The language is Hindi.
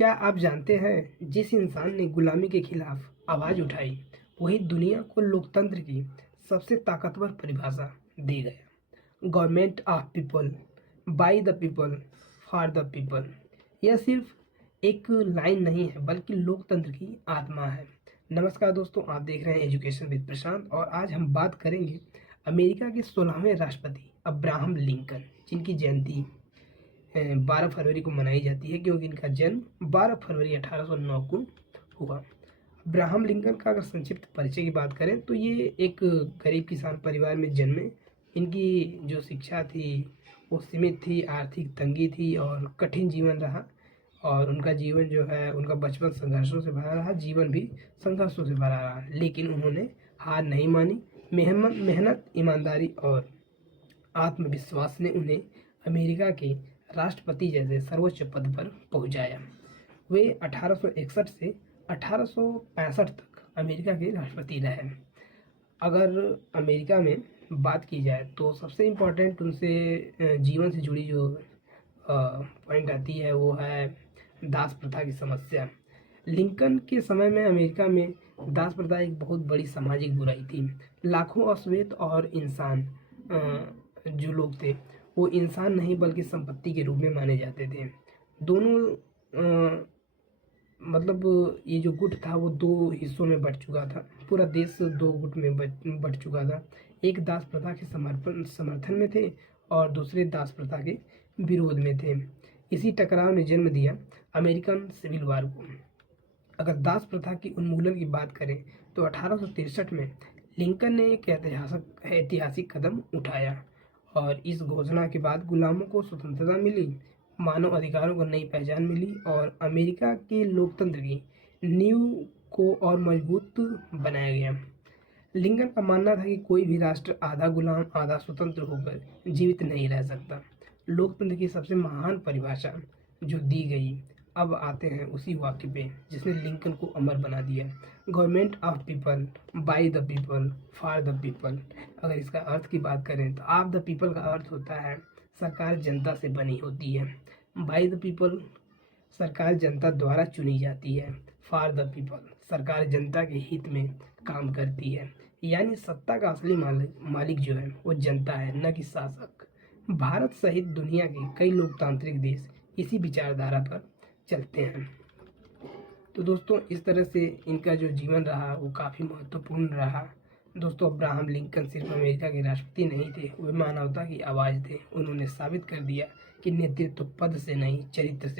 क्या आप जानते हैं जिस इंसान ने गुलामी के खिलाफ आवाज उठाई वही दुनिया को लोकतंत्र की सबसे ताकतवर परिभाषा दे गया। Government of people, by the people, for the people. यह सिर्फ एक लाइन नहीं है बल्कि लोकतंत्र की आत्मा है। नमस्कार दोस्तों, आप देख रहे हैं एजुकेशन विद प्रशांत और आज हम बात करेंगे अमेरिका के 16वें राष्ट्रपति अब्राहम लिंकन, जिनकी जयंती 12 फरवरी को मनाई जाती है क्योंकि इनका जन्म 12 फरवरी 1809 को हुआ। अब्राहम लिंकन का अगर संक्षिप्त परिचय की बात करें तो ये एक गरीब किसान परिवार में जन्मे। इनकी जो शिक्षा थी वो सीमित थी, आर्थिक तंगी थी और कठिन जीवन रहा। और उनका जीवन जो है, उनका बचपन संघर्षों से भरा रहा, जीवन भी संघर्षों से भरा रहा, लेकिन उन्होंने हार नहीं मानी। मेहनत, ईमानदारी और आत्मविश्वास ने उन्हें अमेरिका के राष्ट्रपति जैसे सर्वोच्च पद पर पहुंचाया। वे 1861 से 1865 तक अमेरिका के राष्ट्रपति रहे। अगर अमेरिका में बात की जाए तो सबसे इम्पोर्टेंट उनसे जीवन से जुड़ी जो पॉइंट आती है वो है दास प्रथा की समस्या। लिंकन के समय में अमेरिका में दास प्रथा एक बहुत बड़ी सामाजिक बुराई थी। लाखों अश्वेत और इंसान जो लोग थे वो इंसान नहीं बल्कि संपत्ति के रूप में माने जाते थे। दोनों मतलब ये जो गुट था वो दो हिस्सों में बट चुका था। पूरा देश दो गुट में बट चुका था। एक दास प्रथा के समर्थन में थे और दूसरे दास प्रथा के विरोध में थे। इसी टकराव ने जन्म दिया अमेरिकन सिविल वार को। अगर दास प्रथा की उन्मूलन की बात करें तो 1863 में लिंकन ने एक ऐतिहासिक कदम उठाया और इस घोषणा के बाद गुलामों को स्वतंत्रता मिली, मानव अधिकारों को नई पहचान मिली और अमेरिका के लोकतंत्र की नींव को और मजबूत बनाया गया। लिंकन का मानना था कि कोई भी राष्ट्र आधा गुलाम आधा स्वतंत्र होकर जीवित नहीं रह सकता। लोकतंत्र की सबसे महान परिभाषा जो दी गई, अब आते हैं उसी वाक्य पे जिसने लिंकन को अमर बना दिया। Government of people, by the people, for the people. अगर इसका अर्थ की बात करें तो ऑफ द पीपल का अर्थ होता है सरकार जनता से बनी होती है। बाय द पीपल, सरकार जनता द्वारा चुनी जाती है। फॉर द पीपल, सरकार जनता के हित में काम करती है। यानी सत्ता का असली मालिक जो है वो जनता है, न कि शासक। भारत सहित दुनिया के कई लोकतांत्रिक देश इसी विचारधारा पर चलते हैं। तो दोस्तों, इस तरह से इनका जो जीवन रहा वो काफ़ी महत्वपूर्ण रहा। दोस्तों, अब्राहम लिंकन सिर्फ अमेरिका के राष्ट्रपति नहीं थे, वे मानवता की आवाज़ थे। उन्होंने साबित कर दिया कि नेतृत्व पद से नहीं, चरित्र से